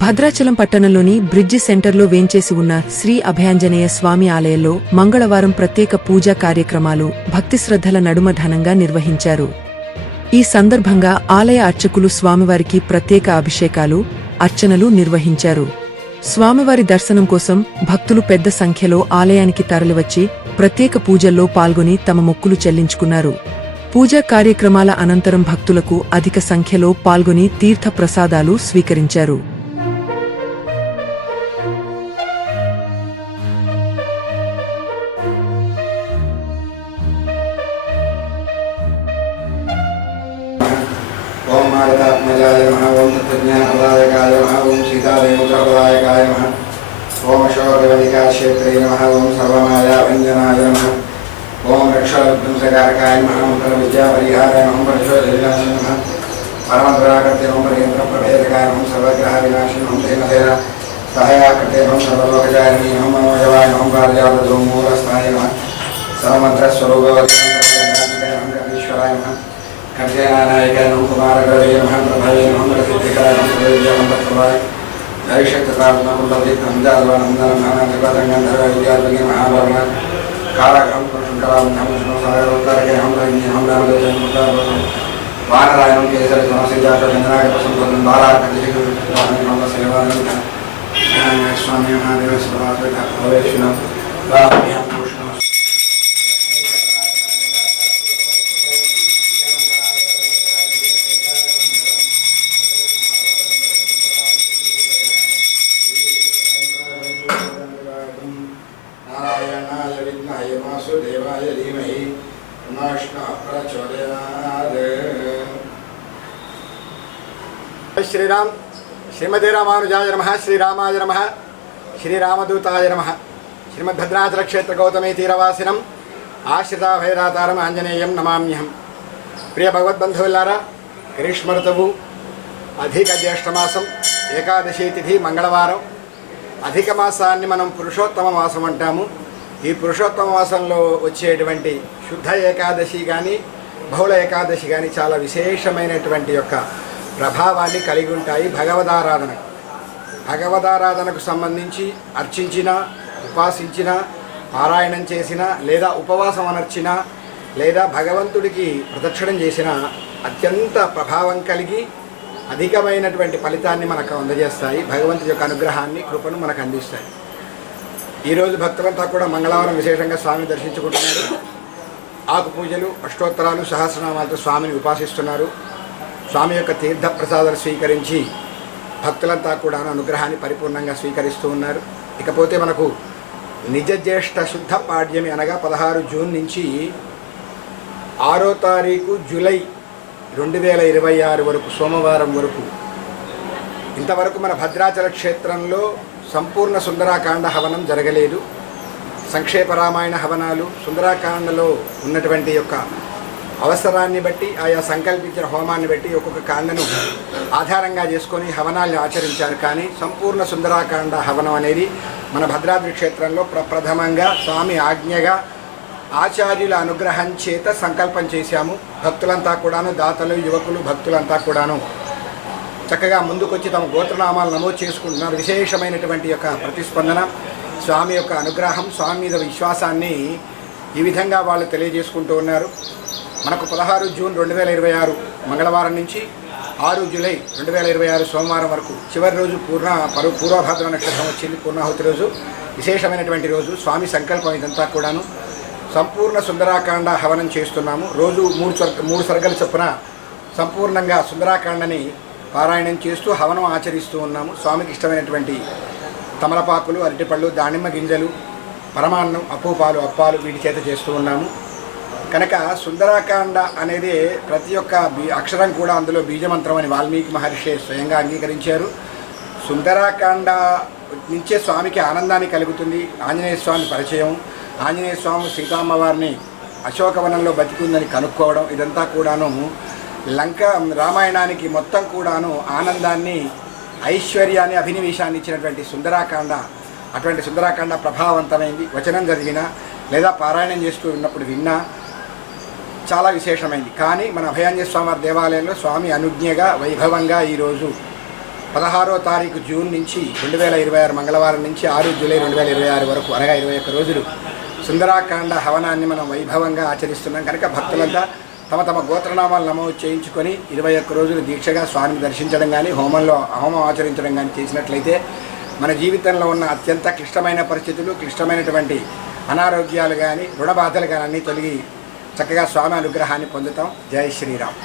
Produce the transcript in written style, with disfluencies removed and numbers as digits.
భద్రాచలం పట్టణంలోని బ్రిడ్జి సెంటర్లో వేంచేసి ఉన్న శ్రీ అభయాంజనేయ స్వామి ఆలయంలో మంగళవారం ప్రత్యేక పూజా కార్యక్రమాలు భక్తిశ్రద్ధల నడుమ ఘనంగా నిర్వహించారు. ఈ సందర్భంగా ఆలయ అర్చకులు స్వామివారికి ప్రత్యేక అభిషేకాలు, అర్చనలు నిర్వహించారు. స్వామివారి దర్శనం కోసం భక్తులు పెద్ద సంఖ్యలో ఆలయానికి తరలివచ్చి ప్రత్యేక పూజల్లో పాల్గొని తమ మొక్కులు చెల్లించుకున్నారు. పూజా కార్యక్రమాల అనంతరం భక్తులకు అధిక సంఖ్యలో పాల్గొని తీర్థ ప్రసాదాలు స్వీకరించారు. ओम मारुतात्मजाय नमः। ओम तत्त्वज्ञानप्रदायकाय नमः। ओम सीतादेवप्रदायकाय नमः। ओम अशोकवनिकाक्षेत्रे नमः। ओम सर्वमायाभञ्जनाय नमः। ओम रक्षाविध्वंसकारकाय नमः। ओम सर्वविद्यापरिहाराय नमः। परशुरामविनाशाय नमः। परमद्राकृते नमः। परयन्त्रप्रभेदकाय नमः। सर्वग्रहविनाशिने नमः। तेन सहायाकृते नमः। सर्वलोकजायिने नमः। मनोजवाय नमः। पारिजातधूमूलस्थाय नमः। सर्वमन्त्रस्वरूपवत्याय नमः। कर्जनायकाय नमः। कुमारगवे नमः। प्रभवे नमः। प्रसिद्धिकाय नमः। प्रविद्यामन्त्रप्रभाय जयशक्ततात्मकुलभिन्दानमहानगरगन्धर्वविद्यार्थिके महाभारत कालग्रहं पुरुषुण्डलां नमः वानरायणं केसरजनसिद्धार्थचन्द्रागपसंपदं बालार्कदिशिखुर्सेवानन्दः स्वामी महादेवस्वामिनः नारायणाय विद्महे वासुदेवाय धीमहि तन्नो प्रचोदयात्। श्रीराम श्रीमते रामानुजाय नमः। श्रीरामाय नमः। श्रीरामदूताय नमः। श्रीमद्भद्राचल क्षेत्र गौतमी तीरवासिनम आश्रिताभयदातारम आंजनेयं नमाम्यहं। प्रिय भगवद्बंधुవులారా, గ్రీష్మ ఋతువు, అధిక జ్యేష్ఠమాసం, ఏకాదశి తిథి మంగళవారం. అధిక మాసాన్ని మనం పురుషోత్తమ మాసం అంటాము. ఈ పురుషోత్తమ మాసంలో వచ్చేటువంటి శుద్ధ ఏకాదశి కానీ బహుళ ఏకాదశి కానీ చాలా విశేషమైనటువంటి యొక్క ప్రభావాన్ని కలిగి ఉంటాయి. భగవదారాధనకు సంబంధించి అర్చించిన, ఉపాసించిన, పారాయణం చేసిన లేదా ఉపవాసం అనర్చిన లేదా భగవంతుడికి ప్రదక్షిణం చేసిన అత్యంత ప్రభావం కలిగి అధికమైనటువంటి ఫలితాన్ని మనకు అందజేస్తాయి. భగవంతుడి యొక్క అనుగ్రహాన్ని, కృపను మనకు అందిస్తాయి. ఈరోజు భక్తులంతా కూడా మంగళవారం విశేషంగా స్వామిని దర్శించుకుంటున్నారు. ఆకు పూజలు, అష్టోత్తరాలు, సహస్రనామాలతో స్వామిని ఉపాసిస్తున్నారు. స్వామి యొక్క తీర్థ ప్రసాదాలు స్వీకరించి భక్తులంతా కూడా అనుగ్రహాన్ని పరిపూర్ణంగా స్వీకరిస్తూ ఉన్నారు. ఇకపోతే మనకు నిజ జ్యేష్ఠ శుద్ధ పాడ్యమి అనగా 16 జూన్ నుంచి 6వ తారీఖు జూలై 2026 వరకు సోమవారం వరకు ఇంతవరకు మన భద్రాచల క్షేత్రంలో సంపూర్ణ సుందరాకాండ హవనం జరగలేదు. సంక్షేప రామాయణ హవనాలు, సుందరాకాండలో ఉన్నటువంటి యొక్క అవసరాన్ని బట్టి, ఆయా సంకల్పించిన హోమాన్ని బట్టి ఒక్కొక్క కాండను ఆధారంగా చేసుకొని హవనాల్ని ఆచరించారు. కానీ సంపూర్ణ సుందరాకాండ హవనం అనేది మన భద్రాద్రి క్షేత్రంలో ప్రప్రథమంగా స్వామి ఆజ్ఞగా ఆచార్యుల అనుగ్రహం చేత సంకల్పం చేశాము. భక్తులంతా కూడాను, దాతలు, యువకులు, భక్తులంతా కూడాను చక్కగా ముందుకొచ్చి తమ గోత్రనామాలు నమోదు చేసుకుంటున్నారు. విశేషమైనటువంటి యొక్క ప్రతిస్పందన, స్వామి యొక్క అనుగ్రహం, స్వామి మీద విశ్వాసాన్ని ఈ విధంగా వాళ్ళు తెలియజేసుకుంటూ ఉన్నారు. మనకు 16 జూన్ 2026 మంగళవారం నుంచి 6 జూలై 2026 సోమవారం వరకు చివరి రోజు పూర్వభాద్ర నక్షత్రం వచ్చింది. పూర్ణాహుతి రోజు విశేషమైనటువంటి రోజు. స్వామి సంకల్పం ఇదంతా కూడాను సంపూర్ణ సుందరాకాండ హవనం చేస్తున్నాము. రోజు 3 సర్గల చొప్పున సంపూర్ణంగా సుందరాకాండని పారాయణం చేస్తూ హవనం ఆచరిస్తూ ఉన్నాము. స్వామికి ఇష్టమైనటువంటి తమలపాకులు, అరటిపళ్ళు, దానిమ్మ గింజలు, పరమాన్నం, అప్పుపాలు, అప్పాలు వీటి చేత చేస్తూ ఉన్నాము. కనుక సుందరాకాండ అనేది ప్రతి ఒక్క అక్షరం కూడా అందులో బీజమంత్రం అని వాల్మీకి మహర్షి స్వయంగా అంగీకరించారు. సుందరాకాండ నుంచే స్వామికి ఆనందాన్ని కలుగుతుంది. ఆంజనేయ స్వామి పరిచయం, ఆంజనేయ స్వామి సీతామ్మవారిని అశోకవనంలో బతికుందని కనుక్కోవడం, ఇదంతా కూడాను లంక రామాయణానికి మొత్తం కూడాను ఆనందాన్ని, ఐశ్వర్యాన్ని, అభినివేశాన్ని ఇచ్చినటువంటి సుందరాకాండ. అటువంటి సుందరాకాండ ప్రభావవంతమైంది. వచనం చదివినా లేదా పారాయణం చేస్తూ ఉన్నప్పుడు విన్నా చాలా విశేషమైంది. కానీ మన అభయాంజనేయ స్వామి దేవాలయంలో స్వామి అనుజ్ఞగా వైభవంగా ఈరోజు 16వ తారీఖు జూన్ నుంచి 2026 మంగళవారం నుంచి 6 జూలై 2026 వరకు అనగా 21 రోజులు సుందరాకాండ హవనాన్ని మనం వైభవంగా ఆచరిస్తున్నాం కనుక భక్తులంతా తమ తమ గోత్రనామాలు నమోదు చేయించుకొని 21 రోజులు దీక్షగా స్వామిని దర్శించడం కానీ హోమం ఆచరించడం కానీ చేసినట్లయితే మన జీవితంలో ఉన్న అత్యంత క్లిష్టమైన పరిస్థితులు, క్లిష్టమైనటువంటి అనారోగ్యాలు కానీ, రుణ బాధలు కానీ అన్నీ తొలగి చక్కగా స్వామి అనుగ్రహాన్ని పొందుతాం. జై శ్రీరామ్.